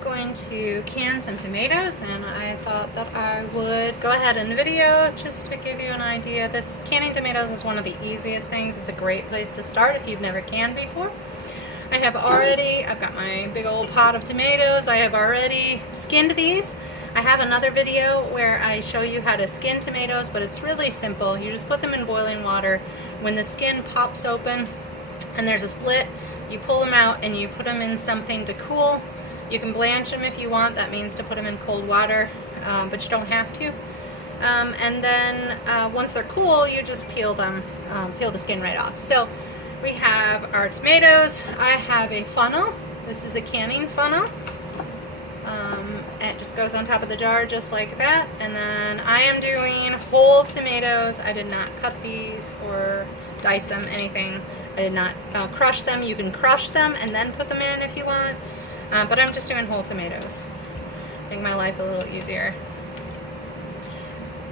going to can some tomatoes, and I thought that I would go ahead and video just to give you an idea. This canning tomatoes is one of the easiest things. It's a great place to start if you've never canned before. I've got my big old pot of tomatoes. I have already skinned these. I have another video where I show you how to skin tomatoes, but it's really simple. You just put them in boiling water. When the skin pops open and there's a split, you pull them out and you put them in something to cool. You can blanch them if you want. That means to put them in cold water, but you don't have to. And then once they're cool, you just peel them, peel the skin right off. So we have our tomatoes. I have a funnel. This is a canning funnel. It just goes on top of the jar just like that. And then I am doing whole tomatoes. I did not cut these or dice them, anything. I did not crush them. You can crush them and then put them in if you want. But I'm just doing whole tomatoes. Make my life a little easier.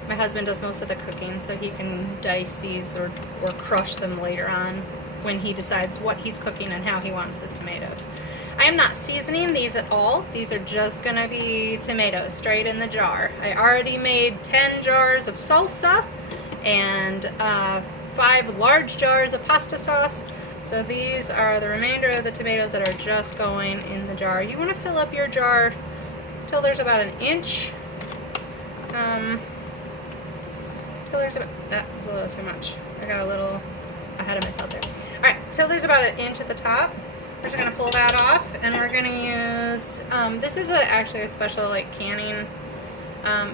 My husband does most of the cooking, so he can dice these or crush them later on when he decides what he's cooking and how he wants his tomatoes. I am not seasoning these at all. These are just gonna be tomatoes straight in the jar. I already made 10 jars of salsa and 5 large jars of pasta sauce. So these are the remainder of the tomatoes that are just going in the jar. You want to fill up your jar till there's about an inch. That was a little too much. I got a little ahead of myself there. Alright, till there's about an inch at the top. We're just going to pull that off, and we're going to use, this is actually a special like canning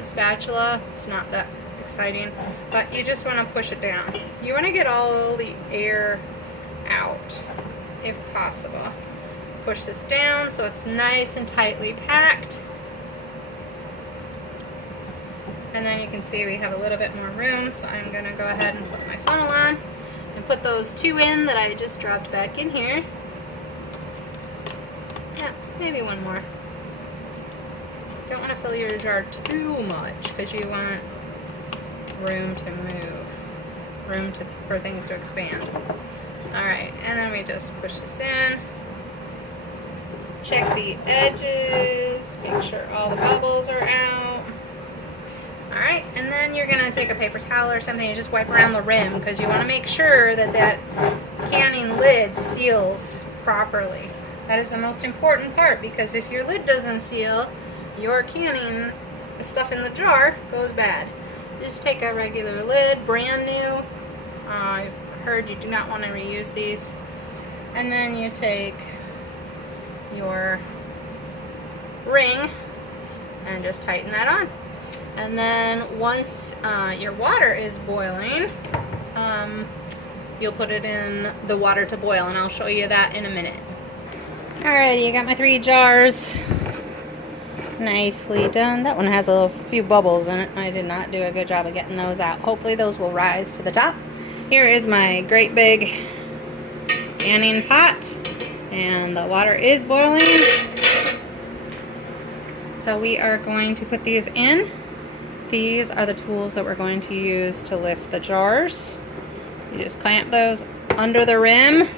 spatula. It's not that exciting, but you just want to push it down. You want to get all the air out if possible. Push this down so it's nice and tightly packed. And then you can see we have a little bit more room, so I'm going to go ahead and put my funnel on and put those 2 in that I just dropped back in here. Yeah, maybe one more. Don't want to fill your jar too much because you want room to move, for things to expand. Alright, and then we just push this in. Check the edges, make sure all the bubbles are out. Alright, and then you're going to take a paper towel or something and just wipe around the rim because you want to make sure that that canning lid seals properly. That is the most important part, because if your lid doesn't seal, your canning stuff in the jar goes bad. Just take a regular lid, brand new. I've heard you do not want to reuse these. And then you take your ring and just tighten that on. And then once your water is boiling, you'll put it in the water to boil, and I'll show you that in a minute. Alrighty, I got my 3 jars nicely done. That one has a few bubbles in it. I did not do a good job of getting those out. Hopefully those will rise to the top. Here is my great big canning pot, and the water is boiling. So we are going to put these in. These are the tools that we're going to use to lift the jars. You just clamp those under the rim,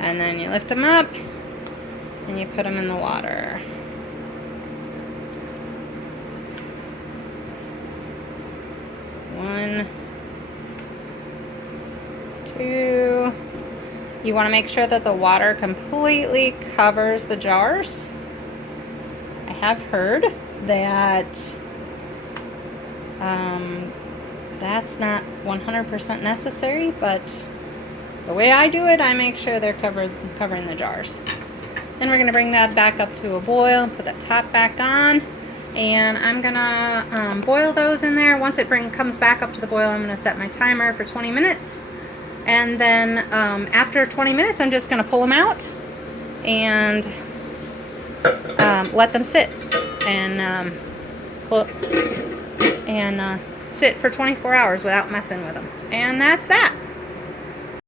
and then you lift them up and you put them in the water. One, 2. You want to make sure that the water completely covers the jars. I have heard that that's not 100% necessary, but the way I do it, I make sure they're covering the jars. Then we're going to bring that back up to a boil, put that top back on, and I'm going to boil those in there. Once it comes back up to the boil, I'm going to set my timer for 20 minutes. And then after 20 minutes, I'm just going to pull them out and let them sit and sit for 24 hours without messing with them. And that's that.